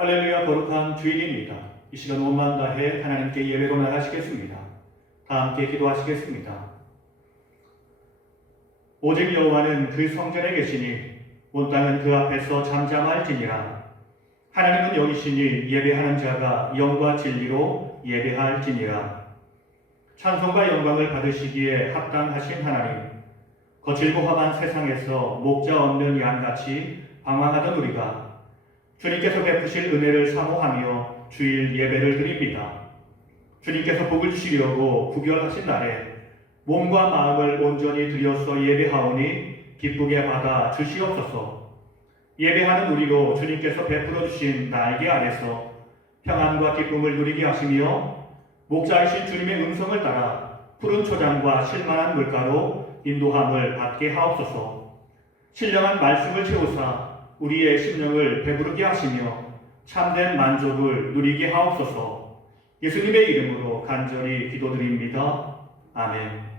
할렐루야, 거룩한 주일입니다. 이 시간 온만 다해 하나님께 예배로 나가시겠습니다. 다 함께 기도하시겠습니다. 오직 여호와는 그 성전에 계시니 온 땅은 그 앞에서 잠잠할지니라. 하나님은 여기시니 예배하는 자가 영과 진리로 예배할지니라. 찬송과 영광을 받으시기에 합당하신 하나님, 거칠고 험한 세상에서 목자 없는 양같이 방황하던 우리가 주님께서 베푸실 은혜를 사모하며 주일 예배를 드립니다. 주님께서 복을 주시려고 구별하신 날에 몸과 마음을 온전히 들여서 예배하오니 기쁘게 받아 주시옵소서. 예배하는 우리로 주님께서 베풀어 주신 날개 아래서 평안과 기쁨을 누리게 하시며 목자이신 주님의 음성을 따라 푸른 초장과 실만한 물가로 인도함을 받게 하옵소서. 신령한 말씀을 채우사 우리의 심령을 배부르게 하시며 참된 만족을 누리게 하옵소서. 예수님의 이름으로 간절히 기도드립니다. 아멘.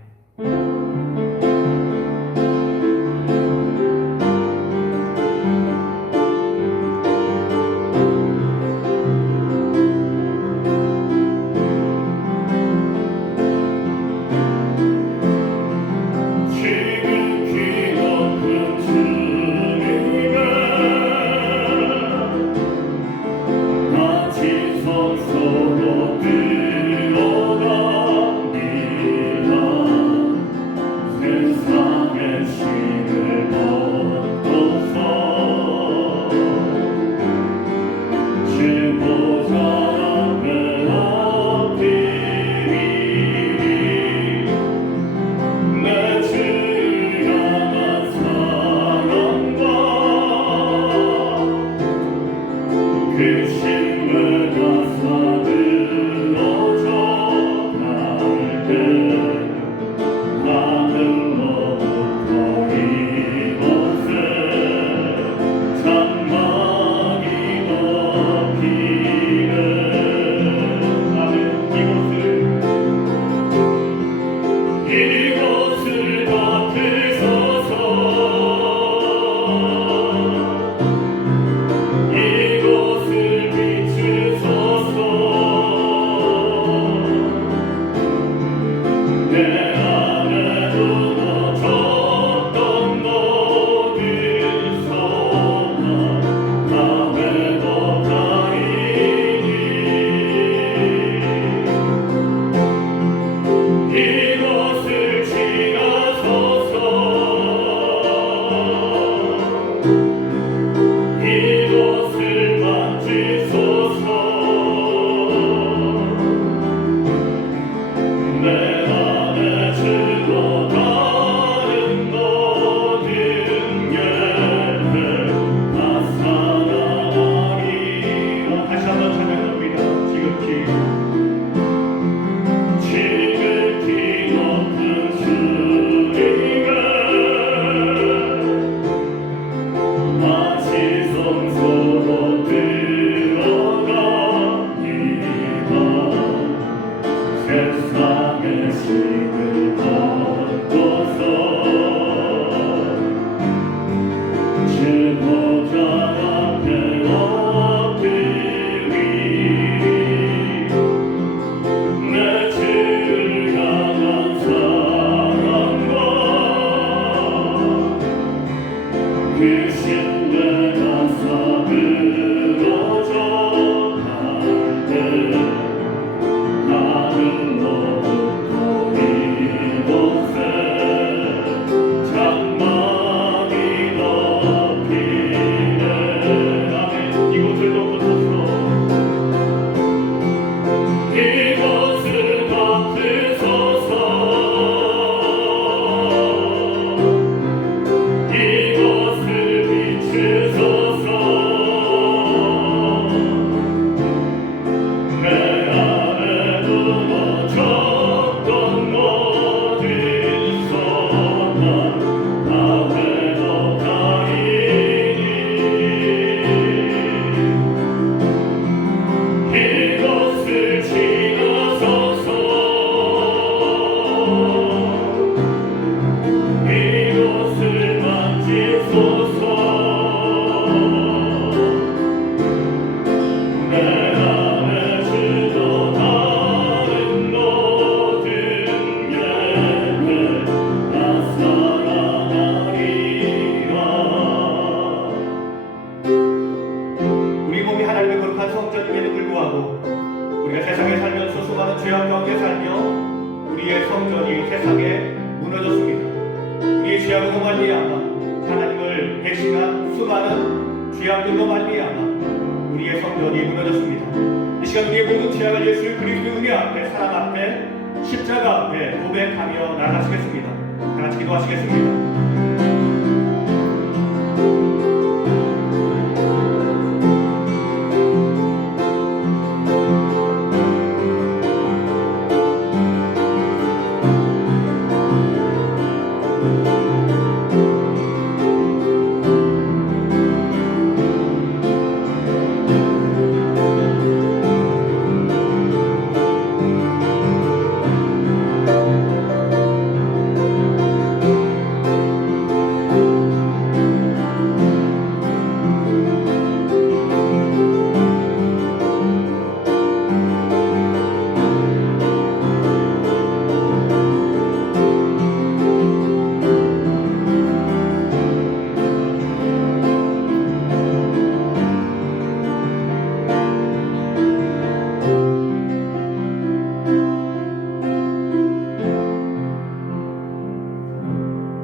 죄악들로 말미암아 우리의 성전이 무너졌습니다. 이 시간 우리의 모든 죄악을 예수 그리스도의 은혜 앞에, 사랑 앞에, 십자가 앞에 고백하며 나가시겠습니다. 다 같이 기도하시겠습니다.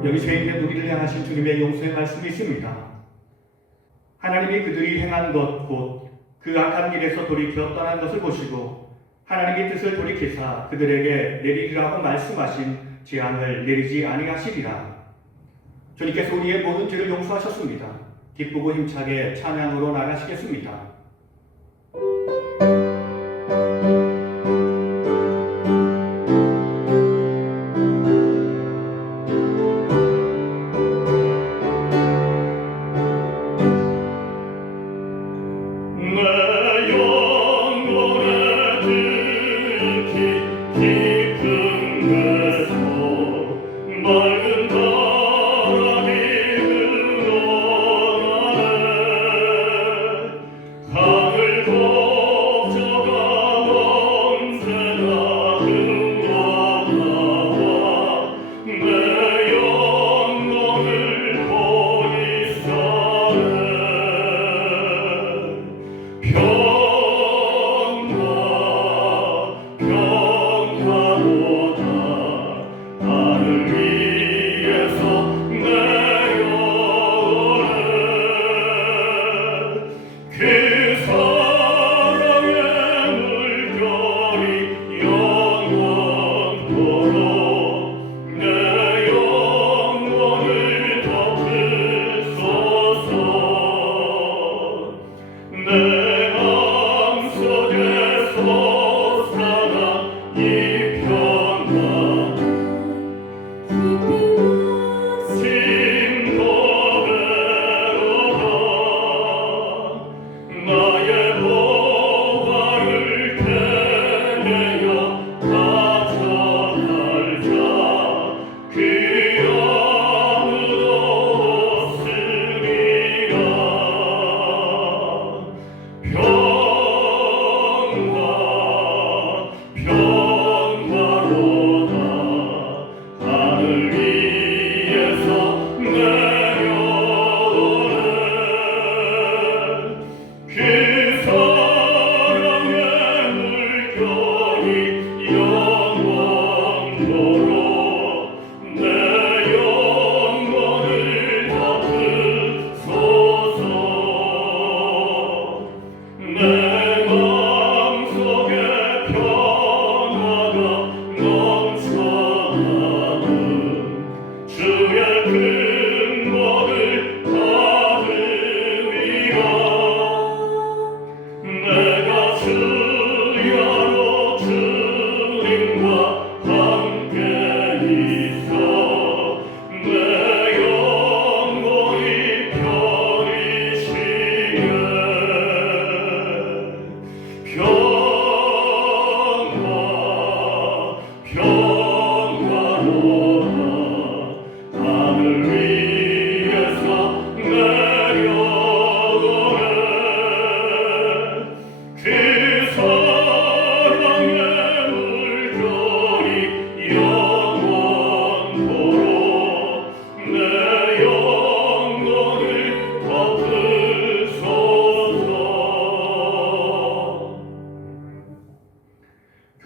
여기 죄인된 우리를 향하신 주님의 용서의 말씀이 있습니다. 하나님이 그들이 행한 것 곧 그 악한 길에서 돌이켜 떠난 것을 보시고 하나님의 뜻을 돌이키사 그들에게 내리리라고 말씀하신 재앙을 내리지 아니하시리라. 주님께서 우리의 모든 죄를 용서하셨습니다. 기쁘고 힘차게 찬양으로 나가시겠습니다.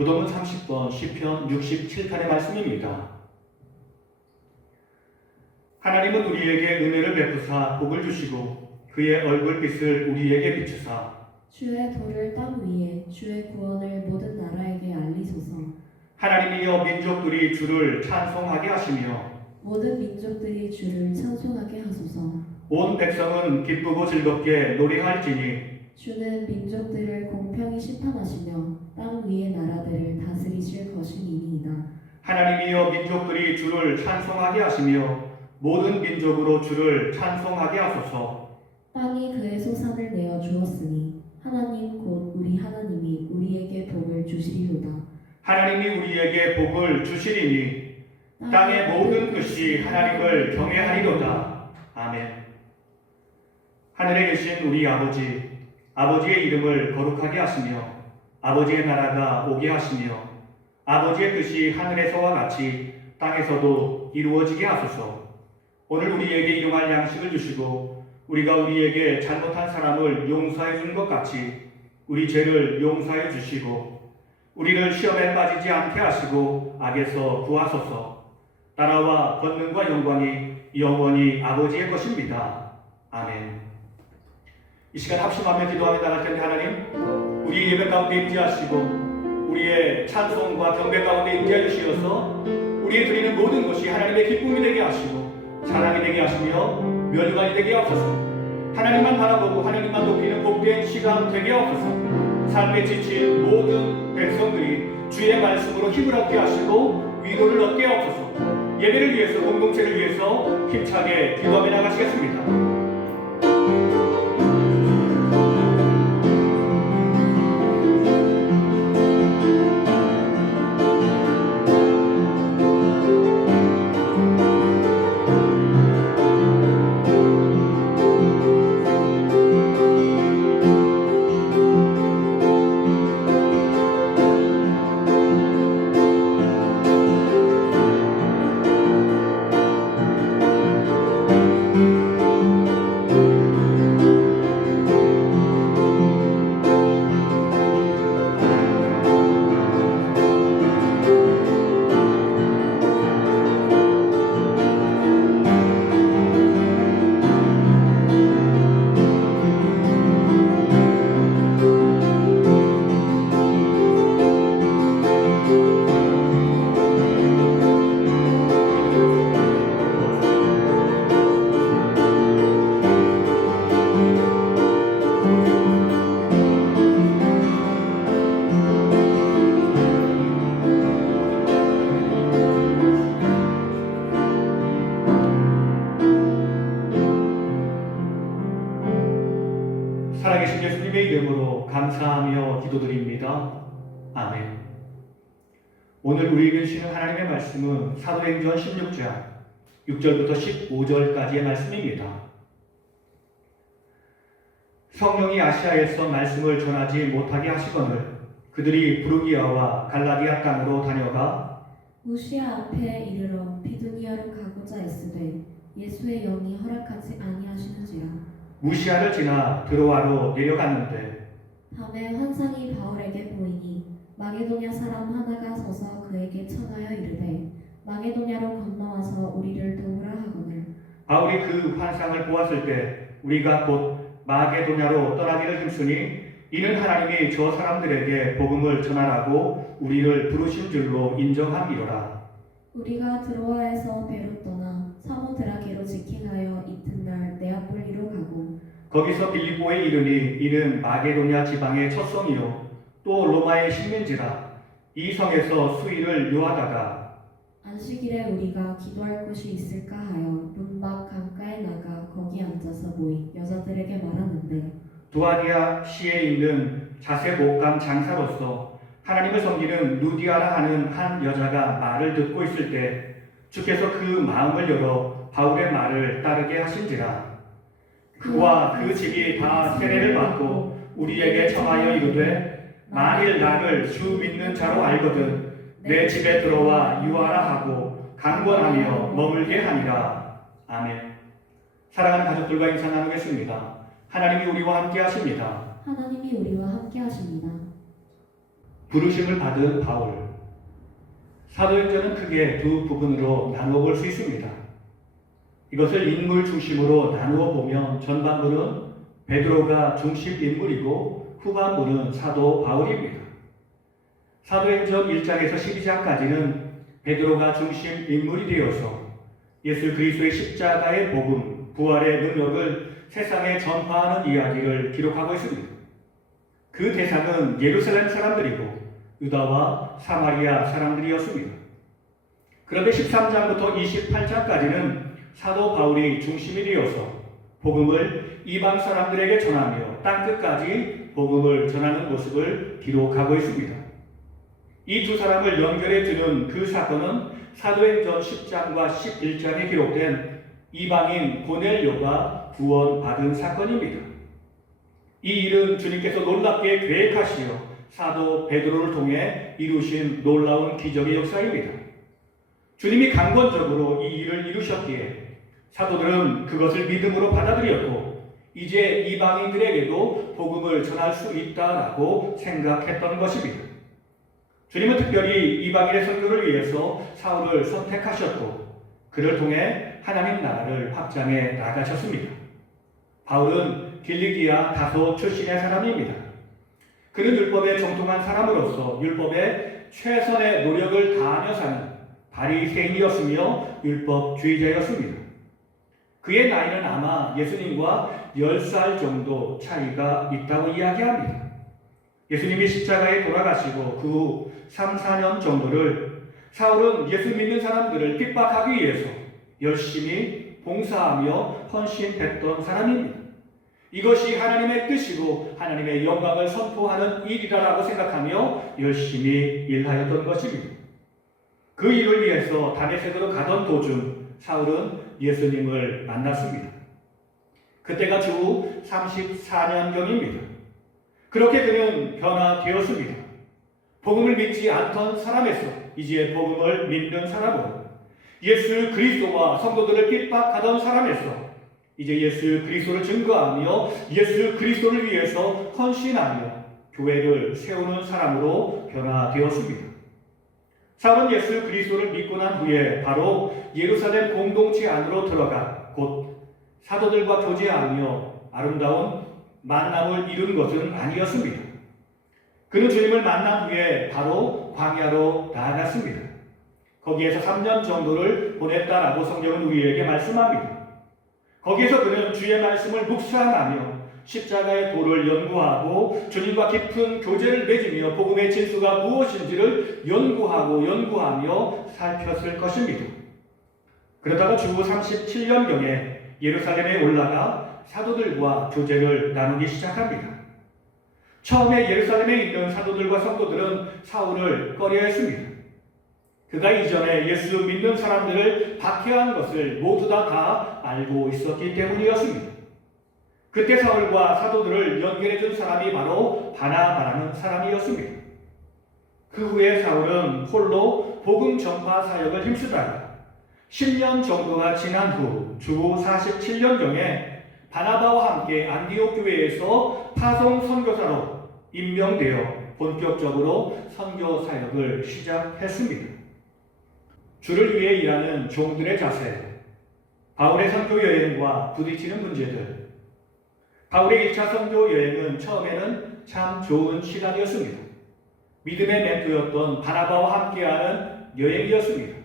교도문 30번 시편 67칸의 말씀입니다. 하나님은 우리에게 은혜를 베푸사 복을 주시고 그의 얼굴빛을 우리에게 비추사 주의 도를 땅 위에 주의 구원을 모든 나라에게 알리소서. 하나님이여 민족들이 주를 찬송하게 하시며 모든 민족들이 주를 찬송하게 하소서. 온 백성은 기쁘고 즐겁게 노래할지니 주는 민족들을 공평히 심판하시며 땅 위의 나라들을 다스리실 것이니이다. 하나님이여 민족들이 주를 찬송하게 하시며 모든 민족으로 주를 찬송하게 하소서. 땅이 그의 소산을 내어 주었으니 하나님 곧 우리 하나님이 우리에게 복을 주시리로다. 하나님이 우리에게 복을 주시리니 땅의 모든 끝이 하나님을 경외하리로다. 아멘. 하늘에 계신 우리 아버지, 아버지의 이름을 거룩하게 하시며 아버지의 나라가 오게 하시며 아버지의 뜻이 하늘에서와 같이 땅에서도 이루어지게 하소서. 오늘 우리에게 일용할 양식을 주시고 우리가 우리에게 잘못한 사람을 용서해 준 것 같이 우리 죄를 용서해 주시고 우리를 시험에 빠지지 않게 하시고 악에서 구하소서. 나라와 권능과 영광이 영원히 아버지의 것입니다. 아멘. 이 시간 합심하며 기도하며 나갈 텐데 하나님, 우리 예배 가운데 임재하시고 우리의 찬송과 경배 가운데 임재해 주시어서 우리의 드리는 모든 것이 하나님의 기쁨이 되게 하시고 자랑이 되게 하시며 멸관이 되게 하옵소서. 하나님만 바라보고 하나님만 높이는 복된 시간 되게 하옵소서. 삶에 지친 모든 백성들이 주의 말씀으로 힘을 얻게 하시고 위로를 얻게 하옵소서. 예배를 위해서, 공동체를 위해서 힘차게 기도하며 나가시겠습니다. 살아계신 예수님의 이름으로 감사하며 기도드립니다. 아멘. 오늘 우리에게 주시는 하나님의 말씀은 사도행전 16장 6절부터 15절까지의 말씀입니다. 성령이 아시아에서 말씀을 전하지 못하게 하시거늘 그들이 부르기아와 갈라디아 땅으로 다녀가 무시아 앞에 이르러 비두니아로 가고자 애쓰되 예수의 영이 허락하지 아니하시는지라. 무시아를 지나 드로아로 내려갔는데 밤에 환상이 바울에게 보이니 마게도냐 사람 하나가 서서 그에게 청하여 이르되 마게도냐로 건너와서 우리를 도우라 하거늘. 바울이 그 환상을 보았을 때 우리가 곧 마게도냐로 떠나기를 힘쓰니 이는 하나님이 저 사람들에게 복음을 전하라고 우리를 부르신 줄로 인정함이로라. 우리가 드로아에서 배로 떠나 사모드라게로 직행하여 이튿날 네아폴리로 가고 거기서 빌립보에 이르니 이는 마게도냐 지방의 첫 성이요 또 로마의 식민지라. 이 성에서 수일을 요하다가 안식일에 우리가 기도할 곳이 있을까 하여 문밖 강가에 나가 거기 앉아서 모인 여자들에게 말하는데 두아디아 시에 있는 자세 목감 장사로서 하나님을 섬기는 루디아라 하는 한 여자가 말을 듣고 있을 때 주께서 그 마음을 열어 바울의 말을 따르게 하신지라. 그와 그 집이 다 세례를 받고 우리에게 청하여 이르되 만일 나를 주 믿는 자로 알거든 내 집에 들어와 유하라 하고 강권하며 머물게 하니라. 아멘. 사랑하는 가족들과 인사 나누겠습니다. 하나님이 우리와 함께 하십니다. 하나님이 우리와 함께 하십니다. 부르심을 받은 바울. 사도행전은 크게 두 부분으로 나누어 볼 수 있습니다. 이것을 인물 중심으로 나누어 보면 전반부는 베드로가 중심 인물이고 후반부는 사도 바울입니다. 사도행전 1장에서 12장까지는 베드로가 중심 인물이 되어서 예수 그리스도의 십자가의 복음, 부활의 능력을 세상에 전파하는 이야기를 기록하고 있습니다. 그 대상은 예루살렘 사람들이고 유다와 사마리아 사람들이었습니다. 그런데 13장부터 28장까지는 사도 바울이 중심이 되어서 복음을 이방 사람들에게 전하며 땅끝까지 복음을 전하는 모습을 기록하고 있습니다. 이 두 사람을 연결해 주는 그 사건은 사도행전 10장과 11장에 기록된 이방인 고넬료가 구원받은 사건입니다. 이 일은 주님께서 놀랍게 계획하시어 사도 베드로를 통해 이루신 놀라운 기적의 역사입니다. 주님이 강권적으로 이 일을 이루셨기에 사도들은 그것을 믿음으로 받아들였고 이제 이방인들에게도 복음을 전할 수 있다라고 생각했던 것입니다. 주님은 특별히 이방인의 선교를 위해서 사울을 선택하셨고 그를 통해 하나님 나라를 확장해 나가셨습니다. 바울은 길리기아 다소 출신의 사람입니다. 그는 율법에 정통한 사람으로서 율법에 최선의 노력을 다하며 사는 바리새인이었으며 율법주의자였습니다. 그의 나이는 아마 예수님과 10살 정도 차이가 있다고 이야기합니다. 예수님이 십자가에 돌아가시고 그 후 3, 4년 정도를 사울은 예수 믿는 사람들을 핍박하기 위해서 열심히 봉사하며 헌신했던 사람입니다. 이것이 하나님의 뜻이고 하나님의 영광을 선포하는 일이라고 생각하며 열심히 일하였던 것입니다. 그 일을 위해서 다메섹으로 가던 도중 사울은 예수님을 만났습니다. 그때가 주 34년경입니다. 그렇게 그는 변화되었습니다. 복음을 믿지 않던 사람에서 이제 복음을 믿는 사람으로, 예수 그리스도와 성도들을 핍박하던 사람에서 이제 예수 그리스도를 증거하며 예수 그리스도를 위해서 헌신하며 교회를 세우는 사람으로 변화되었습니다. 사울은 예수 그리스도를 믿고 난 후에 바로 예루살렘 공동체 안으로 들어가 곧 사도들과 교제하며 아름다운 만남을 이룬 것은 아니었습니다. 그는 주님을 만난 후에 바로 광야로 나아갔습니다. 거기에서 3년 정도를 보냈다라고 성경은 우리에게 말씀합니다. 거기에서 그는 주의 말씀을 묵상하며 십자가의 도를 연구하고 주님과 깊은 교제를 맺으며 복음의 진수가 무엇인지를 연구하며 살폈을 것입니다. 그러다가 주 37년경에 예루살렘에 올라가 사도들과 교제를 나누기 시작합니다. 처음에 예루살렘에 있는 사도들과 성도들은 사울을 꺼려했습니다. 그가 이전에 예수 믿는 사람들을 박해한 것을 모두 다 알고 있었기 때문이었습니다. 그때 사울과 사도들을 연결해준 사람이 바로 바나바라는 사람이었습니다. 그 후에 사울은 홀로 복음 전파 사역을 힘쓰다가 10년 정도가 지난 후 주 47년경에 바나바와 함께 안디옥 교회에서 파송 선교사로 임명되어 본격적으로 선교 사역을 시작했습니다. 주를 위해 일하는 종들의 자세, 바울의 선교 여행과 부딪히는 문제들. 바울의 1차 선교 여행은 처음에는 참 좋은 시간이었습니다. 믿음의 멘토였던 바나바와 함께하는 여행이었습니다.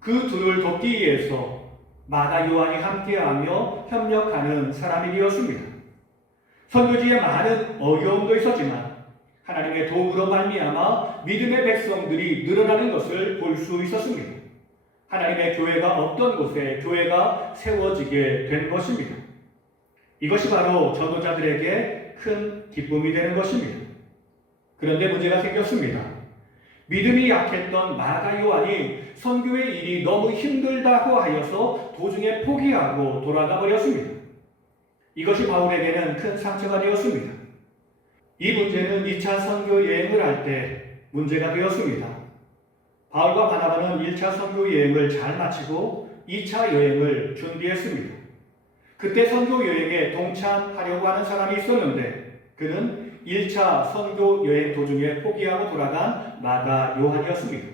그 둘을 돕기 위해서 마가 요한이 함께하며 협력하는 사람이 되었습니다. 선교지에 많은 어려움도 있었지만 하나님의 도움으로 말미암아 믿음의 백성들이 늘어나는 것을 볼 수 있었습니다. 하나님의 교회가 없던 곳에 교회가 세워지게 된 것입니다. 이것이 바로 전도자들에게 큰 기쁨이 되는 것입니다. 그런데 문제가 생겼습니다. 믿음이 약했던 마가 요한이 선교의 일이 너무 힘들다고 하여서 도중에 포기하고 돌아가 버렸습니다. 이것이 바울에게는 큰 상처가 되었습니다. 이 문제는 2차 선교 여행을 할 때 문제가 되었습니다. 바울과 바나바는 1차 선교 여행을 잘 마치고 2차 여행을 준비했습니다. 그때 선교 여행에 동참하려고 하는 사람이 있었는데 그는 1차 선교 여행 도중에 포기하고 돌아간 마가 요한이었습니다.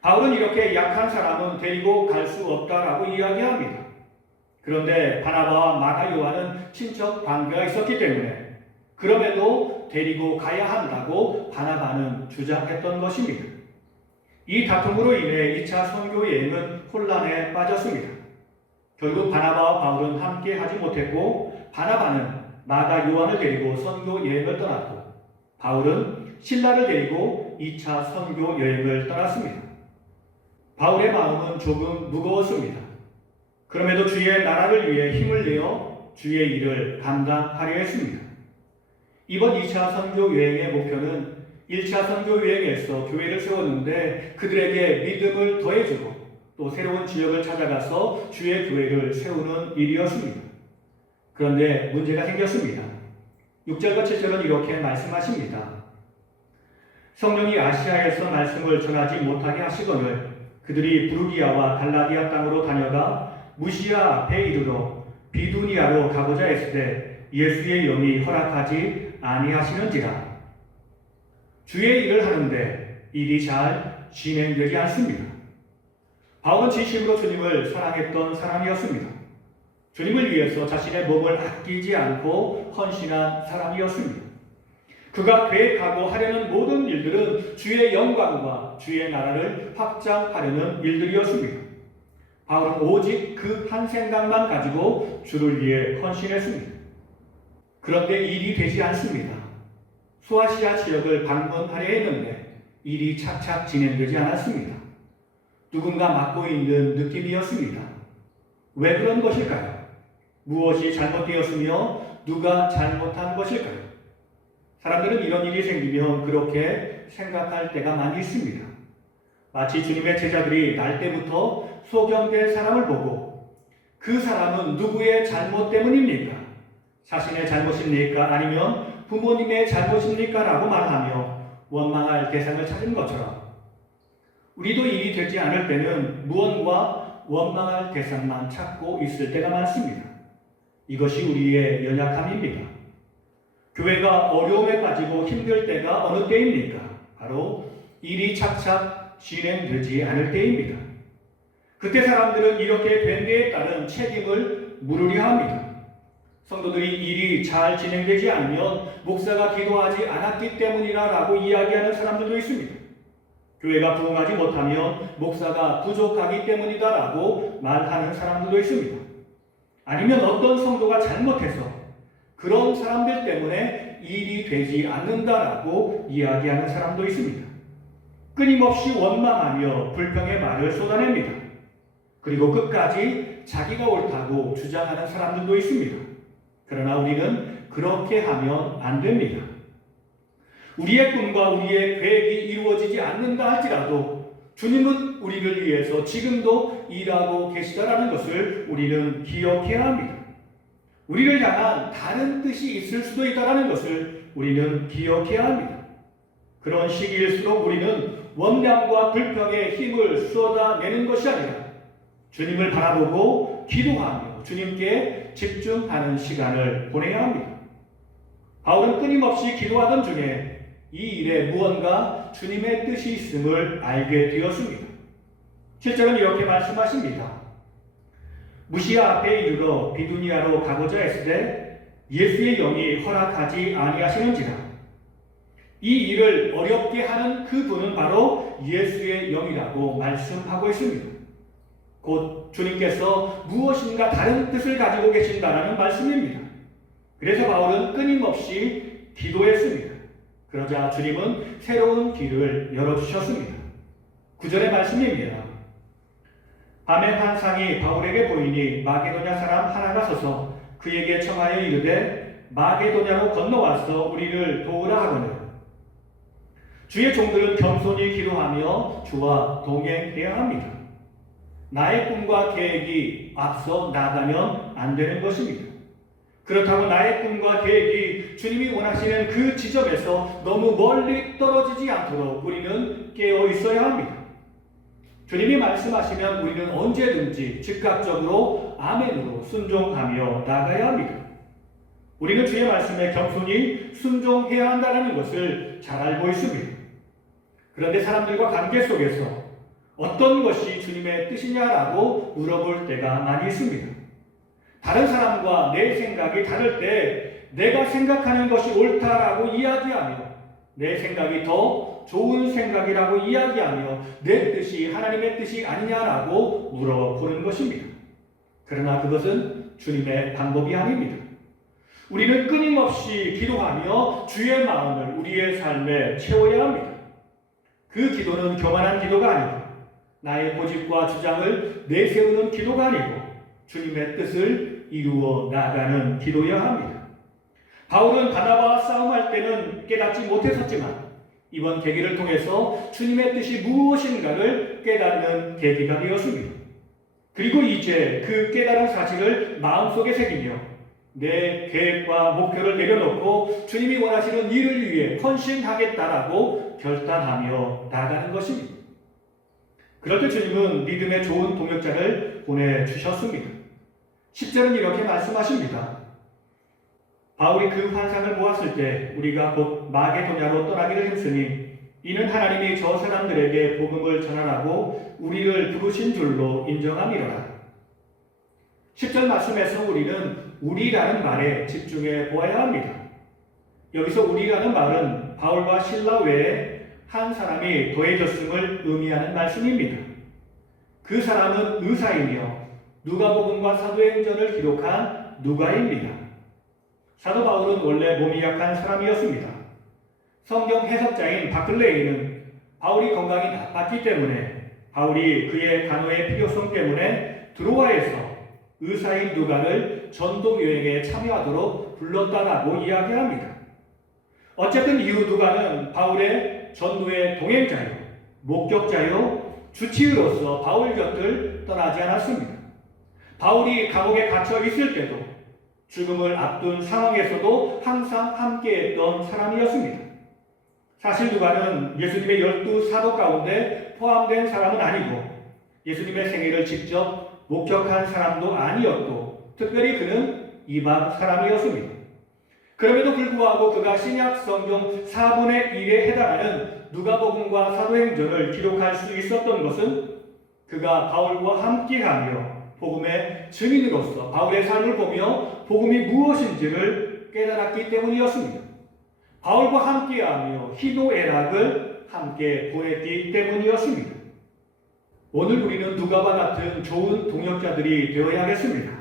바울은 이렇게 약한 사람은 데리고 갈 수 없다라고 이야기합니다. 그런데 바나바와 마가 요한은 친척 관계가 있었기 때문에 그럼에도 데리고 가야 한다고 바나바는 주장했던 것입니다. 이 다툼으로 인해 2차 선교 여행은 혼란에 빠졌습니다. 결국 바나바와 바울은 함께 하지 못했고 바나바는 마가 요한을 데리고 선교 여행을 떠났고 바울은 실라를 데리고 2차 선교 여행을 떠났습니다. 바울의 마음은 조금 무거웠습니다. 그럼에도 주의 나라를 위해 힘을 내어 주의 일을 감당하려 했습니다. 이번 2차 선교 여행의 목표는 1차 선교 여행에서 교회를 세웠는데 그들에게 믿음을 더해주고 또 새로운 지역을 찾아가서 주의 교회를 세우는 일이었습니다. 그런데 문제가 생겼습니다. 6절과 7절은 이렇게 말씀하십니다. 성령이 아시아에서 말씀을 전하지 못하게 하시거늘 그들이 부르기아와 갈라디아 땅으로 다녀가 무시아 앞에 이르러 비두니아로 가고자 했을 때 예수의 영이 허락하지 아니하시는지라. 주의 일을 하는데 일이 잘 진행되지 않습니다. 바울은 진심으로 주님을 사랑했던 사람이었습니다. 주님을 위해서 자신의 몸을 아끼지 않고 헌신한 사람이었습니다. 그가 계획하고 하려는 모든 일들은 주의 영광과 주의 나라를 확장하려는 일들이었습니다. 바울은 오직 그 한 생각만 가지고 주를 위해 헌신했습니다. 그런데 일이 되지 않습니다. 소아시아 지역을 방문하려 했는데 일이 착착 진행되지 않았습니다. 누군가 맡고 있는 느낌이었습니다. 왜 그런 것일까요? 무엇이 잘못되었으며 누가 잘못한 것일까요? 사람들은 이런 일이 생기면 그렇게 생각할 때가 많이 있습니다. 마치 주님의 제자들이 날 때부터 소경된 사람을 보고 그 사람은 누구의 잘못 때문입니까? 자신의 잘못입니까? 아니면 부모님의 잘못입니까? 라고 말하며 원망할 대상을 찾은 것처럼 우리도 일이 되지 않을 때는 무언가 원망할 대상만 찾고 있을 때가 많습니다. 이것이 우리의 연약함입니다. 교회가 어려움에 빠지고 힘들 때가 어느 때입니까? 바로 일이 착착 진행되지 않을 때입니다. 그때 사람들은 이렇게 된 데에 따른 책임을 물으려 합니다. 성도들이 일이 잘 진행되지 않으면 목사가 기도하지 않았기 때문이라고 이야기하는 사람들도 있습니다. 교회가 부흥하지 못하면 목사가 부족하기 때문이다라고 말하는 사람들도 있습니다. 아니면 어떤 성도가 잘못해서 그런 사람들 때문에 일이 되지 않는다라고 이야기하는 사람도 있습니다. 끊임없이 원망하며 불평의 말을 쏟아냅니다. 그리고 끝까지 자기가 옳다고 주장하는 사람들도 있습니다. 그러나 우리는 그렇게 하면 안 됩니다. 우리의 꿈과 우리의 계획이 이루어지지 않는다 할지라도 주님은 우리를 위해서 지금도 일하고 계시다라는 것을 우리는 기억해야 합니다. 우리를 향한 다른 뜻이 있을 수도 있다는 것을 우리는 기억해야 합니다. 그런 시기일수록 우리는 원망과 불평에 힘을 쏟아내는 것이 아니라 주님을 바라보고 기도하며 주님께 집중하는 시간을 보내야 합니다. 바울은 끊임없이 기도하던 중에 이 일에 무언가 주님의 뜻이 있음을 알게 되었습니다. 7절은 이렇게 말씀하십니다. 무시아 앞에 이르러 비두니아로 가고자 했을 때 예수의 영이 허락하지 아니하시는지라. 이 일을 어렵게 하는 그분은 바로 예수의 영이라고 말씀하고 있습니다. 곧 주님께서 무엇인가 다른 뜻을 가지고 계신다라는 말씀입니다. 그래서 바울은 끊임없이 기도했습니다. 그러자 주님은 새로운 길을 열어주셨습니다. 9절의 말씀입니다. 밤에 환상이 바울에게 보이니 마게도냐 사람 하나가 서서 그에게 청하여 이르되 마게도냐로 건너와서 우리를 도우라 하거늘. 주의 종들은 겸손히 기도하며 주와 동행해야 합니다. 나의 꿈과 계획이 앞서 나가면 안 되는 것입니다. 그렇다고 나의 꿈과 계획이 주님이 원하시는 그 지점에서 너무 멀리 떨어지지 않도록 우리는 깨어 있어야 합니다. 주님이 말씀하시면 우리는 언제든지 즉각적으로 아멘으로 순종하며 나가야 합니다. 우리는 주의 말씀에 겸손히 순종해야 한다는 것을 잘 알고 있습니다. 그런데 사람들과 관계 속에서 어떤 것이 주님의 뜻이냐라고 물어볼 때가 많이 있습니다. 다른 사람과 내 생각이 다를 때 내가 생각하는 것이 옳다라고 이야기하며 내 생각이 더 좋은 생각이라고 이야기하며 내 뜻이 하나님의 뜻이 아니냐라고 물어보는 것입니다. 그러나 그것은 주님의 방법이 아닙니다. 우리는 끊임없이 기도하며 주의 마음을 우리의 삶에 채워야 합니다. 그 기도는 교만한 기도가 아니고 나의 고집과 주장을 내세우는 기도가 아니고 주님의 뜻을 이루어 나가는 기도여야 합니다. 바울은 바나바와 싸움할 때는 깨닫지 못했었지만 이번 계기를 통해서 주님의 뜻이 무엇인가를 깨닫는 계기가 되었습니다. 그리고 이제 그 깨달은 사실을 마음속에 새기며 내 계획과 목표를 내려놓고 주님이 원하시는 일을 위해 헌신하겠다라고 결단하며 나가는 것입니다. 그럴 때 주님은 믿음의 좋은 동역자를 보내주셨습니다. 10절은 이렇게 말씀하십니다. 바울이 그 환상을 보았을 때 우리가 곧 마게도냐로 떠나기를 힘쓰니 이는 하나님이 저 사람들에게 복음을 전하라고 우리를 부르신 줄로 인정함이로라. 10절 말씀에서 우리는 우리라는 말에 집중해 보아야 합니다. 여기서 우리라는 말은 바울과 실라 외에 한 사람이 더해졌음을 의미하는 말씀입니다. 그 사람은 의사이며 누가복음과 사도행전을 기록한 누가입니다. 사도 바울은 원래 몸이 약한 사람이었습니다. 성경 해석자인 바클레이는 바울이 건강이 나빴기 때문에 바울이 그의 간호의 필요성 때문에 드로아에서 의사인 누가를 전도 여행에 참여하도록 불렀다라고 이야기합니다. 어쨌든 이후 누가는 바울의 전도의 동행자요, 목격자요, 주치의로서 바울 곁을 떠나지 않았습니다. 바울이 감옥에 갇혀 있을 때도 죽음을 앞둔 상황에서도 항상 함께했던 사람이었습니다. 사실 누가는 예수님의 12사도 가운데 포함된 사람은 아니고 예수님의 생애를 직접 목격한 사람도 아니었고 특별히 그는 이방 사람이었습니다. 그럼에도 불구하고 그가 신약 성경 4분의 1에 해당하는 누가복음과 사도행전을 기록할 수 있었던 것은 그가 바울과 함께하며 복음의 증인으로서 바울의 삶을 보며 복음이 무엇인지를 깨달았기 때문이었습니다. 바울과 함께하며 희노애락을 함께 보냈기 때문이었습니다. 오늘 우리는 누가와 같은 좋은 동역자들이 되어야겠습니다.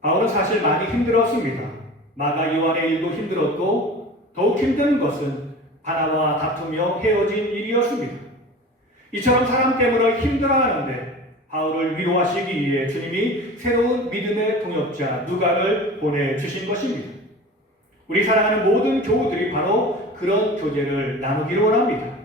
바울은 사실 많이 힘들었습니다. 마가 요한의 일도 힘들었고 더욱 힘든 것은 바나바와 다투며 헤어진 일이었습니다. 이처럼 사람 때문에 힘들어하는데 바울을 위로하시기 위해 주님이 새로운 믿음의 동역자 누가를 보내주신 것입니다. 우리 사랑하는 모든 교우들이 바로 그런 교제를 나누기를 원합니다.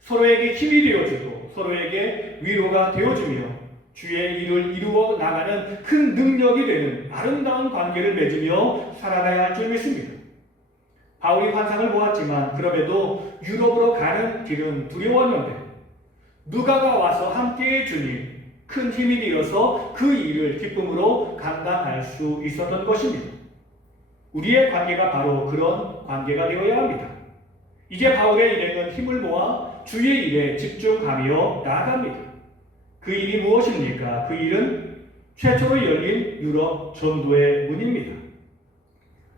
서로에게 힘이 되어주고 서로에게 위로가 되어주며 주의 일을 이루어 나가는 큰 능력이 되는 아름다운 관계를 맺으며 살아가야 할 줄 믿습니다. 바울이 환상을 보았지만 그럼에도 유럽으로 가는 길은 두려웠는데 누가가 와서 함께해 주니 큰 힘이 되어서 그 일을 기쁨으로 감당할 수 있었던 것입니다. 우리의 관계가 바로 그런 관계가 되어야 합니다. 이제 바울의 일행은 힘을 모아 주의 일에 집중하며 나아갑니다. 그 일이 무엇입니까? 그 일은 최초로 열린 유럽 전도의 문입니다.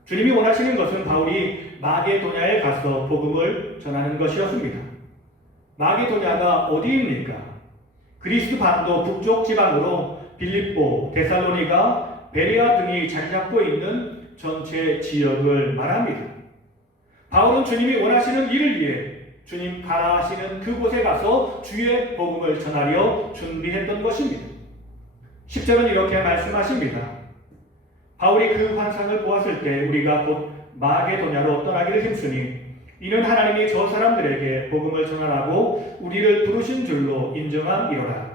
주님이 원하시는 것은 바울이 마게도냐에 가서 복음을 전하는 것이었습니다. 마게도냐가 어디입니까? 그리스 반도 북쪽 지방으로 빌립보, 데살로니가, 베레아 등이 자리 잡고 있는 전체 지역을 말합니다. 바울은 주님이 원하시는 일을 위해 주님 가라 하시는 그곳에 가서 주의 복음을 전하려 준비했던 것입니다. 10절은 이렇게 말씀하십니다. 바울이 그 환상을 보았을 때 우리가 곧 마게도냐로 떠나기를 힘쓰니 이는 하나님이 저 사람들에게 복음을 전하라고 우리를 부르신 줄로 인정함이로라.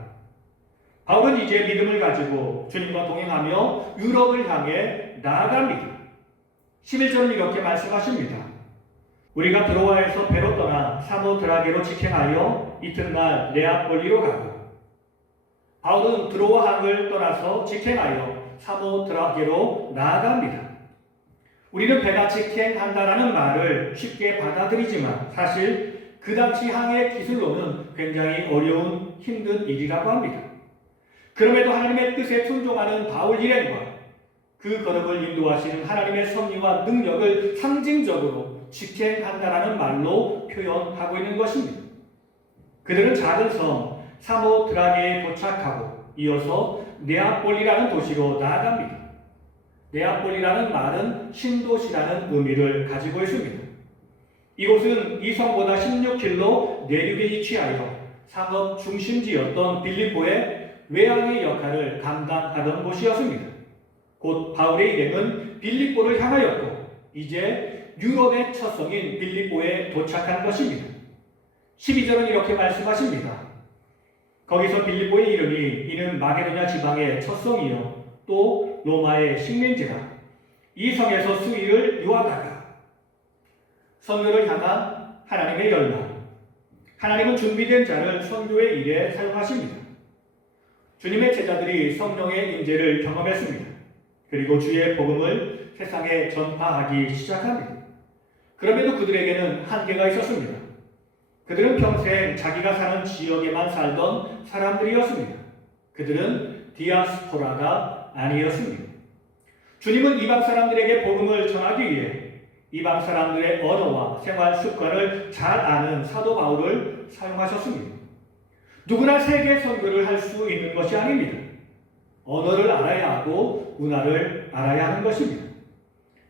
바울은 이제 믿음을 가지고 주님과 동행하며 유럽을 향해 나아갑니다. 11절은 이렇게 말씀하십니다. 우리가 드로아에서 배로 떠나 사모드라게로 직행하여 이튿날 네아폴리로 가고 바울은 드로아항을 떠나서 직행하여 사모드라게로 나아갑니다. 우리는 배가 직행한다라는 말을 쉽게 받아들이지만 사실 그 당시 항해 기술로는 굉장히 어려운 힘든 일이라고 합니다. 그럼에도 하나님의 뜻에 순종하는 바울 일행과 그 걸음을 인도하시는 하나님의 섭리와 능력을 상징적으로 직행한다라는 말로 표현하고 있는 것입니다. 그들은 작은 섬 사모드라게에 도착하고 이어서 네아폴리라는 도시로 나아갑니다. 네아폴리라는 말은 신도시라는 의미를 가지고 있습니다. 이곳은 이 성보다 16km 내륙에 위치하여 상업 중심지였던 빌립보의 외항의 역할을 감당하던 곳이었습니다. 곧 바울의 일행은 빌립보를 향하였고 이제 유럽의 첫 성인 빌립보에 도착한 것입니다. 12절은 이렇게 말씀하십니다. 거기서 빌립보에 이르니 이는 마게도냐 지방의 첫 성이요 또 로마의 식민지라. 이 성에서 수일을 유하다가 선교를 향한 하나님의 열망. 하나님은 준비된 자를 선교의 일에 사용하십니다. 주님의 제자들이 성령의 임재를 경험했습니다. 그리고 주의 복음을 세상에 전파하기 시작합니다. 그럼에도 그들에게는 한계가 있었습니다. 그들은 평생 자기가 사는 지역에만 살던 사람들이었습니다. 그들은 디아스포라가 아니었습니다. 주님은 이방 사람들에게 복음을 전하기 위해 이방 사람들의 언어와 생활 습관을 잘 아는 사도 바울을 사용하셨습니다. 누구나 세계 선교를 할 수 있는 것이 아닙니다. 언어를 알아야 하고 문화를 알아야 하는 것입니다.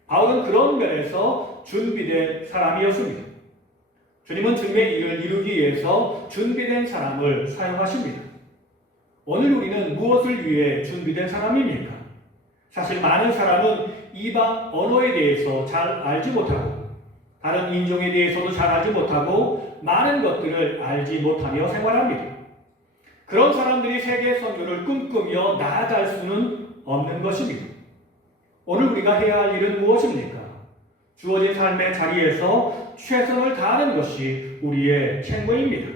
바울은 그런 면에서 준비된 사람이었습니다. 주님은 주님의 일을 이루기 위해서 준비된 사람을 사용하십니다. 오늘 우리는 무엇을 위해 준비된 사람입니까? 사실 많은 사람은 이방 언어에 대해서 잘 알지 못하고 다른 인종에 대해서도 잘 알지 못하고 많은 것들을 알지 못하며 생활합니다. 그런 사람들이 세계 선교를 꿈꾸며 나아갈 수는 없는 것입니다. 오늘 우리가 해야 할 일은 무엇입니까? 주어진 삶의 자리에서 최선을 다하는 것이 우리의 책무입니다.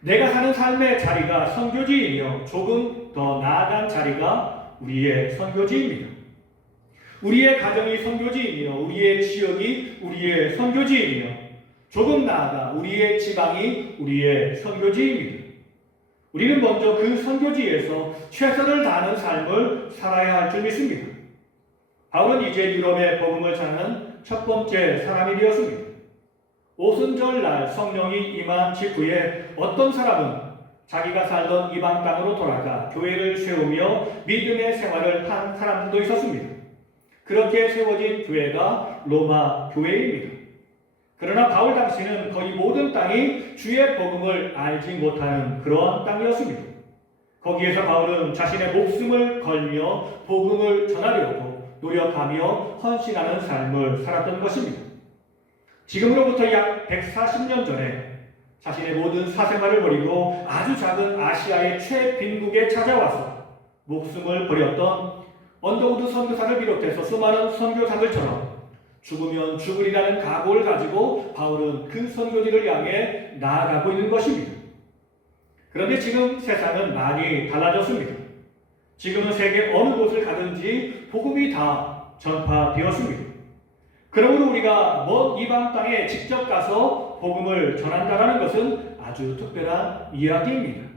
내가 사는 삶의 자리가 선교지이며 조금 더 나아간 자리가 우리의 선교지입니다. 우리의 가정이 선교지이며 우리의 지역이 우리의 선교지이며 조금 나아가 우리의 지방이 우리의 선교지입니다. 우리는 먼저 그 선교지에서 최선을 다하는 삶을 살아야 할 줄 믿습니다. 바울은 이제 유럽의 복음을 전하는 첫 번째 사람이 되었습니다. 오순절날 성령이 임한 직후에 어떤 사람은 자기가 살던 이방 땅으로 돌아가 교회를 세우며 믿음의 생활을 한 사람들도 있었습니다. 그렇게 세워진 교회가 로마 교회입니다. 그러나 바울 당시는 거의 모든 땅이 주의 복음을 알지 못하는 그러한 땅이었습니다. 거기에서 바울은 자신의 목숨을 걸며 복음을 전하려고 노력하며 헌신하는 삶을 살았던 것입니다. 지금으로부터 약 140년 전에 자신의 모든 사생활을 버리고 아주 작은 아시아의 최빈국에 찾아와서 목숨을 버렸던 언더우드 선교사를 비롯해서 수많은 선교사들처럼 죽으면 죽으리라는 각오를 가지고 바울은 그 선교지를 향해 나아가고 있는 것입니다. 그런데 지금 세상은 많이 달라졌습니다. 지금은 세계 어느 곳을 가든지 복음이 다 전파되었습니다. 그러므로 우리가 먼 이방 땅에 직접 가서 복음을 전한다는 것은 아주 특별한 이야기입니다.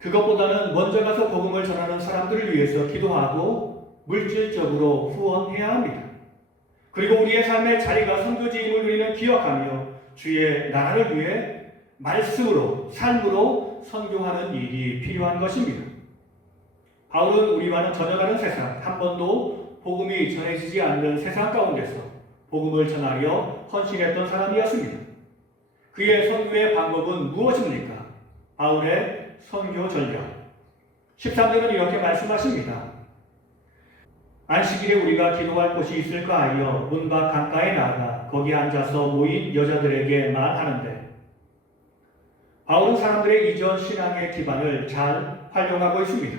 그것보다는 먼저 가서 복음을 전하는 사람들을 위해서 기도하고 물질적으로 후원해야 합니다. 그리고 우리의 삶의 자리가 선교지임을 우리는 기억하며 주의 나라를 위해 말씀으로, 삶으로 선교하는 일이 필요한 것입니다. 바울은 우리와는 전혀 다른 세상, 한 번도 복음이 전해지지 않는 세상 가운데서 복음을 전하려 헌신했던 사람이었습니다. 그의 선교의 방법은 무엇입니까? 바울의 선교 전략. 13절은 이렇게 말씀하십니다. 안식일에 우리가 기도할 곳이 있을까 하여 문 밖 강가에 나가 거기 앉아서 모인 여자들에게 말하는데, 바울은 사람들의 이전 신앙의 기반을 잘 활용하고 있습니다.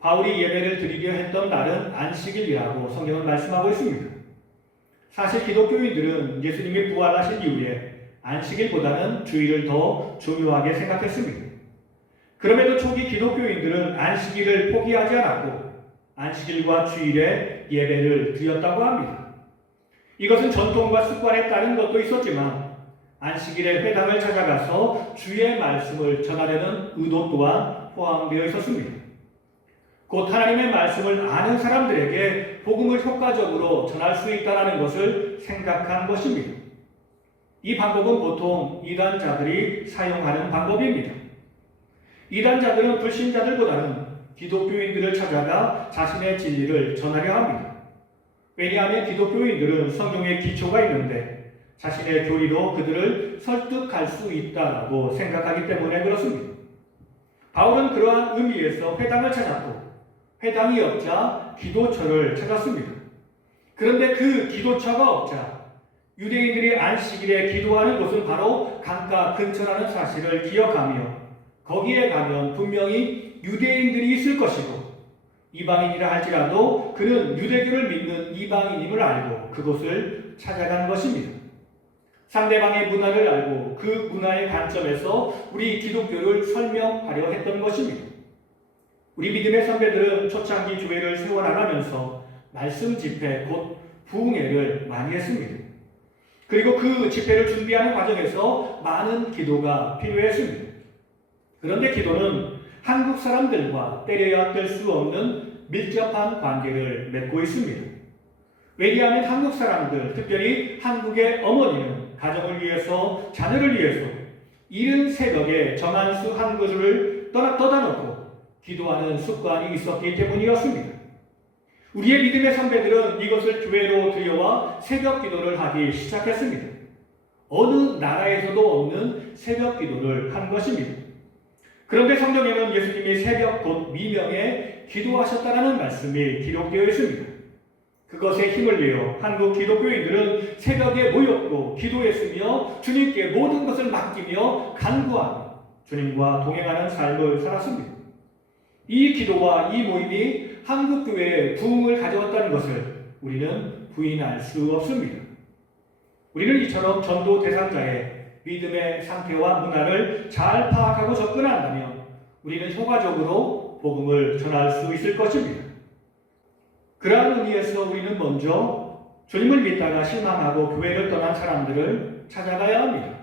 바울이 예배를 드리려 했던 날은 안식일이라고 성경은 말씀하고 있습니다. 사실 기독교인들은 예수님이 부활하신 이후에 안식일보다는 주일을 더 중요하게 생각했습니다. 그럼에도 초기 기독교인들은 안식일을 포기하지 않았고 안식일과 주일에 예배를 드렸다고 합니다. 이것은 전통과 습관에 따른 것도 있었지만 안식일에 회당을 찾아가서 주의 말씀을 전하려는 의도 또한 포함되어 있었습니다. 곧 하나님의 말씀을 아는 사람들에게 복음을 효과적으로 전할 수 있다는 것을 생각한 것입니다. 이 방법은 보통 이단자들이 사용하는 방법입니다. 이단자들은 불신자들보다는 기독교인들을 찾아가 자신의 진리를 전하려 합니다. 왜냐하면 기독교인들은 성경에 기초가 있는데 자신의 교리로 그들을 설득할 수 있다고 생각하기 때문에 그렇습니다. 바울은 그러한 의미에서 회당을 찾았고 회당이 없자 기도처를 찾았습니다. 그런데 그 기도처가 없자 유대인들이 안식일에 기도하는 곳은 바로 강가 근처라는 사실을 기억하며 거기에 가면 분명히 유대인들이 있을 것이고 이방인이라 할지라도 그는 유대교를 믿는 이방인임을 알고 그곳을 찾아간 것입니다. 상대방의 문화를 알고 그 문화의 관점에서 우리 기독교를 설명하려 했던 것입니다. 우리 믿음의 선배들은 초창기 교회를 세워나가면서 말씀 집회 곧 부흥회를 많이 했습니다. 그리고 그 집회를 준비하는 과정에서 많은 기도가 필요했습니다. 그런데 기도는 한국 사람들과 때려야 뗄 수 없는 밀접한 관계를 맺고 있습니다. 왜냐하면 한국 사람들, 특별히 한국의 어머니는 가정을 위해서, 자녀를 위해서 이른 새벽에 정한수 한 그릇을 떠다 놓고 기도하는 습관이 있었기 때문이었습니다. 우리의 믿음의 선배들은 이것을 교회로 들여와 새벽 기도를 하기 시작했습니다. 어느 나라에서도 없는 새벽 기도를 한 것입니다. 그런데 성경에는 예수님이 새벽 곧 미명에 기도하셨다는 말씀이 기록되어 있습니다. 그것에 힘을 내어 한국 기독교인들은 새벽에 모였고 기도했으며 주님께 모든 것을 맡기며 간구하며 주님과 동행하는 삶을 살았습니다. 이 기도와 이 모임이 한국 교회에 부흥을 가져왔다는 것을 우리는 부인할 수 없습니다. 우리는 이처럼 전도 대상자의 믿음의 상태와 문화를 잘 파악하고 접근한다면 우리는 효과적으로 복음을 전할 수 있을 것입니다. 그러한 의미에서 우리는 먼저 주님을 믿다가 실망하고 교회를 떠난 사람들을 찾아가야 합니다.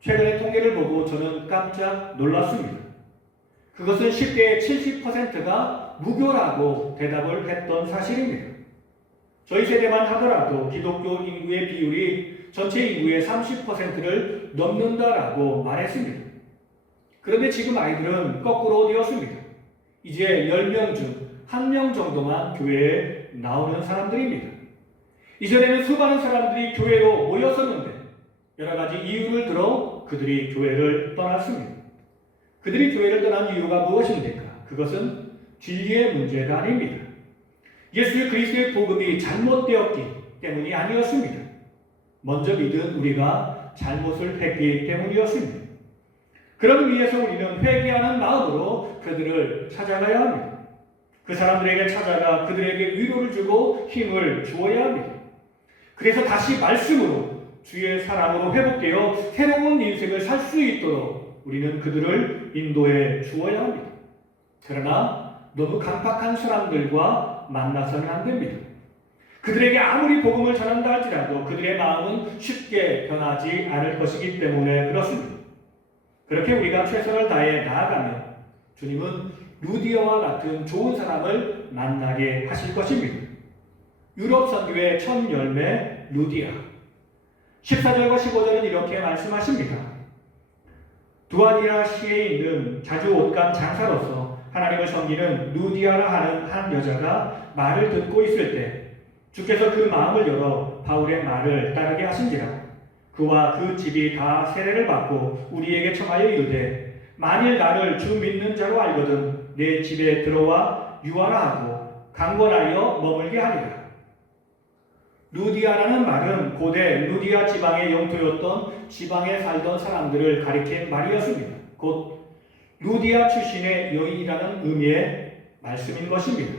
최근의 통계를 보고 저는 깜짝 놀랐습니다. 그것은 10대의 70%가 무교라고 대답을 했던 사실입니다. 저희 세대만 하더라도 기독교 인구의 비율이 전체 인구의 30%를 넘는다라고 말했습니다. 그런데 지금 아이들은 거꾸로 되었습니다. 이제 10명 중 1명 정도만 교회에 나오는 사람들입니다. 이전에는 수많은 사람들이 교회로 모였었는데 여러 가지 이유를 들어 그들이 교회를 떠났습니다. 그들이 교회를 떠난 이유가 무엇입니까? 그것은 진리의 문제가 아닙니다. 예수 그리스도의 복음이 잘못되었기 때문이 아니었습니다. 먼저 믿은 우리가 잘못을 했기 때문이었습니다. 그런 의미에서 우리는 회개하는 마음으로 그들을 찾아가야 합니다. 그 사람들에게 찾아가 그들에게 위로를 주고 힘을 주어야 합니다. 그래서 다시 말씀으로 주의 사랑으로 회복되어 새로운 인생을 살 수 있도록 우리는 그들을 인도해 주어야 합니다. 그러나 너무 강팍한 사람들과 만나서는 안 됩니다. 그들에게 아무리 복음을 전한다 할지라도 그들의 마음은 쉽게 변하지 않을 것이기 때문에 그렇습니다. 그렇게 우리가 최선을 다해 나아가면 주님은 루디아와 같은 좋은 사람을 만나게 하실 것입니다. 유럽 선교의 첫 열매 루디아 14절과 15절은 이렇게 말씀하십니다. 두아디라시에 있는 자주 옷간 장사로서 하나님을 섬기는 루디아라 하는 한 여자가 말을 듣고 있을 때 주께서 그 마음을 열어 바울의 말을 따르게 하신지라. 그와 그 집이 다 세례를 받고 우리에게 청하여 이르되 만일 나를 주 믿는 자로 알거든 내 집에 들어와 유하라 하고 강권하여 머물게 하리라. 루디아라는 말은 고대 루디아 지방의 영토였던 지방에 살던 사람들을 가리킨 말이었습니다. 곧 루디아 출신의 여인이라는 의미의 말씀인 것입니다.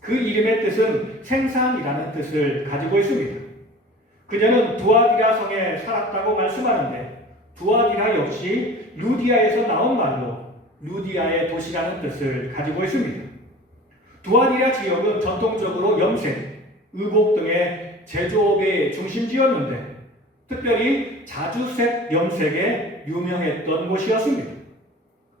그 이름의 뜻은 생산이라는 뜻을 가지고 있습니다. 그녀는 두아디라 성에 살았다고 말씀하는데 두아디라 역시 루디아에서 나온 말로 루디아의 도시라는 뜻을 가지고 있습니다. 두아디라 지역은 전통적으로 염색, 의복 등의 제조업의 중심지였는데 특별히 자주색 염색에 유명했던 곳이었습니다.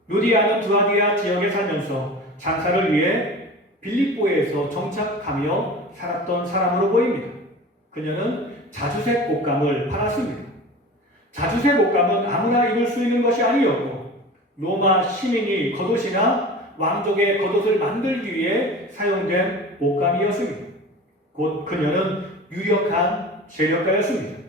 루디아는 두아디라 지역에 살면서 장사를 위해 빌립보에서 정착하며 살았던 사람으로 보입니다. 그녀는 자주색 옷감을 팔았습니다. 자주색 옷감은 아무나 입을 수 있는 것이 아니었고 로마 시민이 겉옷이나 왕족의 겉옷을 만들기 위해 사용된 옷감이었습니다. 곧 그녀는 유력한 재력가였습니다.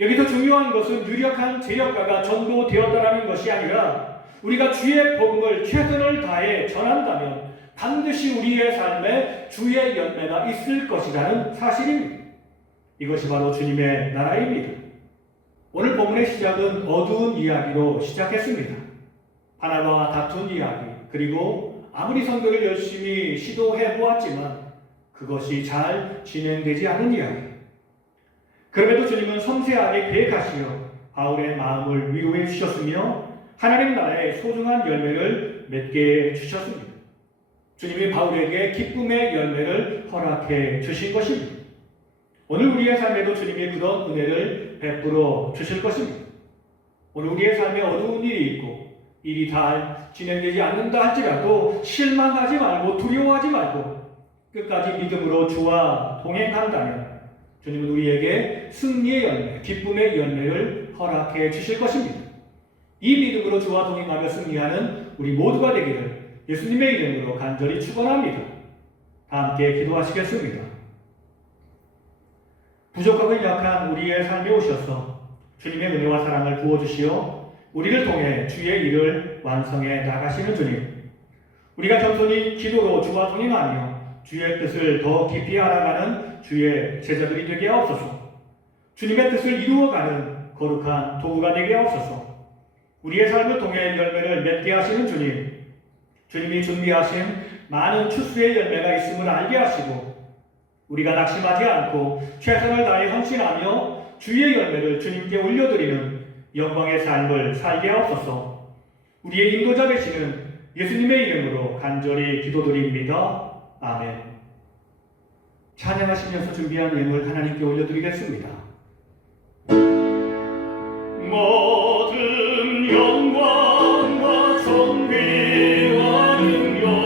여기서 중요한 것은 유력한 재력가가 전도되었다는 것이 아니라 우리가 주의 복음을 최선을 다해 전한다면 반드시 우리의 삶에 주의 열매가 있을 것이라는 사실입니다. 이것이 바로 주님의 나라입니다. 오늘 본문의 시작은 어두운 이야기로 시작했습니다. 바나바와 다툰 이야기, 그리고 아무리 선교를 열심히 시도해 보았지만 그것이 잘 진행되지 않은 이야기. 그럼에도 주님은 섬세하게 계획하시어 바울의 마음을 위로해 주셨으며 하나님 나라의 소중한 열매를 맺게 해 주셨습니다. 주님이 바울에게 기쁨의 열매를 허락해 주신 것입니다. 오늘 우리의 삶에도 주님이 그런 은혜를 베풀어 주실 것입니다. 오늘 우리의 삶에 어두운 일이 있고 일이 잘 진행되지 않는다 할지라도 실망하지 말고 두려워하지 말고 끝까지 믿음으로 주와 동행한다면 주님은 우리에게 승리의 열매, 기쁨의 열매를 허락해 주실 것입니다. 이 믿음으로 주와 동행하며 승리하는 우리 모두가 되기를 예수님의 이름으로 간절히 축원합니다. 다 함께 기도하시겠습니다. 부족하고 약한 우리의 삶에 오셔서 주님의 은혜와 사랑을 부어주시어 우리를 통해 주의 일을 완성해 나가시는 주님, 우리가 겸손히 기도로 주와 동행하며 주의 뜻을 더 깊이 알아가는 주의 제자들이 되게 하옵소서. 주님의 뜻을 이루어가는 거룩한 도구가 되게 하옵소서. 우리의 삶을 통해 열매를 맺게 하시는 주님, 주님이 준비하신 많은 추수의 열매가 있음을 알게 하시고 우리가 낙심하지 않고 최선을 다해 헌신하며 주의 열매를 주님께 올려드리는 영광의 삶을 살게 하옵소서. 우리의 인도자 되시는 예수님의 이름으로 간절히 기도드립니다. 아멘. 찬양하시면서 준비한 예물 하나님께 올려드리겠습니다. 모든 영광과 존귀와 능력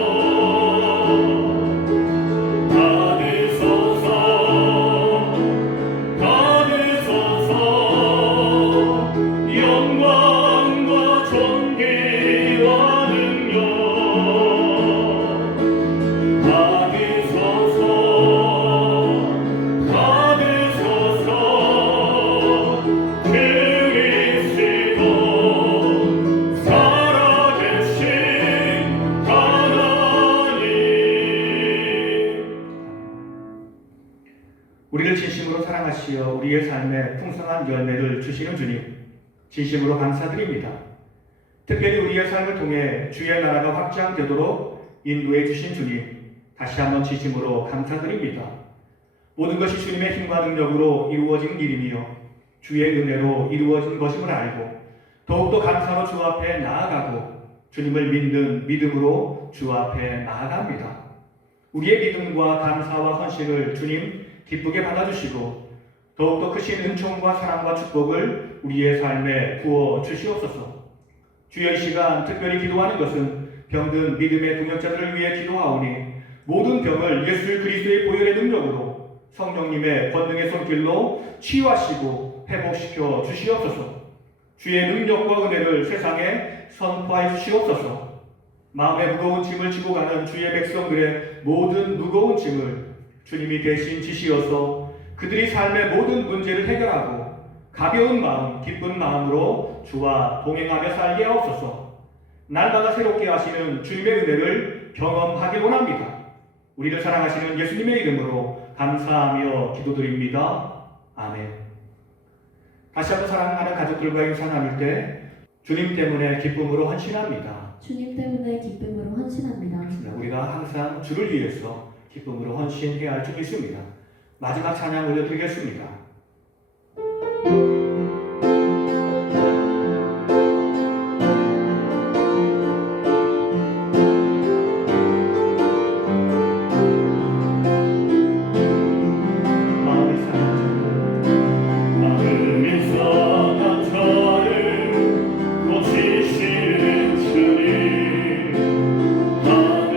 우리를 진심으로 사랑하시어 우리의 삶에 풍성한 열매를 주시는 주님, 진심으로 감사드립니다. 특별히 우리의 삶을 통해 주의 나라가 확장되도록 인도해 주신 주님, 다시 한번 진심으로 감사드립니다. 모든 것이 주님의 힘과 능력으로 이루어진 일이며 주의 은혜로 이루어진 것임을 알고 더욱더 감사로 주 앞에 나아가고 주님을 믿는 믿음으로 주 앞에 나아갑니다. 우리의 믿음과 감사와 헌신을 주님 기쁘게 받아주시고 더욱더 크신 은총과 사랑과 축복을 우리의 삶에 부어 주시옵소서. 주여, 이 시간 특별히 기도하는 것은 병든 믿음의 동역자들을 위해 기도하오니 모든 병을 예수 그리스도의 보혈의 능력으로 성령님의 권능의 손길로 치유하시고 회복시켜 주시옵소서. 주의 능력과 은혜를 세상에 선포해 주시옵소서. 마음의 무거운 짐을 지고 가는 주의 백성들의 모든 무거운 짐을 주님이 대신 지시어서 그들이 삶의 모든 문제를 해결하고 가벼운 마음, 기쁜 마음으로 주와 동행하며 살게 하옵소서. 날마다 새롭게 하시는 주님의 은혜를 경험하길 원합니다. 우리를 사랑하시는 예수님의 이름으로 감사하며 기도드립니다. 아멘. 다시 한번 사랑하는 가족들과 인사 나눌 때 주님 때문에 기쁨으로 헌신합니다. 주님 때문에 기쁨으로 헌신합니다. 우리가 항상 주를 위해서 기쁨으로 헌신해야 할 줄이 있습니다. 마지막 찬양 올려드리겠습니다. 하늘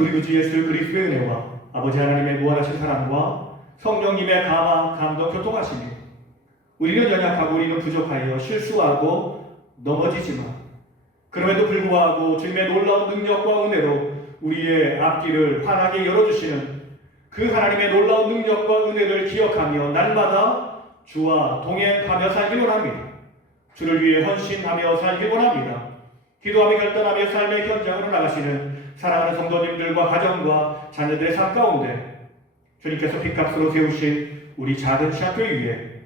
우리 구주 예수 그리스도의 은혜와 아버지 하나님의 무한하신 사랑과 성령님의 감화, 감동, 교통하심이 우리는 연약하고 우리는 부족하여 실수하고 넘어지지만 그럼에도 불구하고 주님의 놀라운 능력과 은혜로 우리의 앞길을 환하게 열어주시는 그 하나님의 놀라운 능력과 은혜를 기억하며 날마다 주와 동행하며 살길 원합니다. 주를 위해 헌신하며 살길 원합니다. 기도하며 결단하며 삶의 현장으로 나가시는 사랑하는 성도님들과 가정과 자녀들의 삶 가운데 주님께서 핏값으로 세우신 우리 작은 시학교회 위에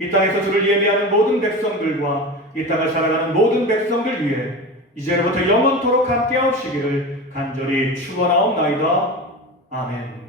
이 땅에서 주를 예배하는 모든 백성들과 이 땅을 살아가는 모든 백성들 위해 이제로부터 영원토록 함께 하옵시기를 간절히 축원하옵나이다. 아멘.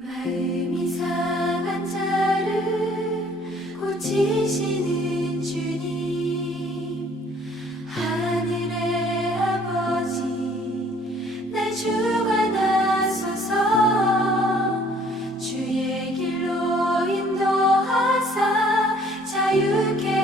마음이 상한 자를 고치시는 주님, 하늘의 아버지 날 주관하소서. 주의 길로 인도하사 자유케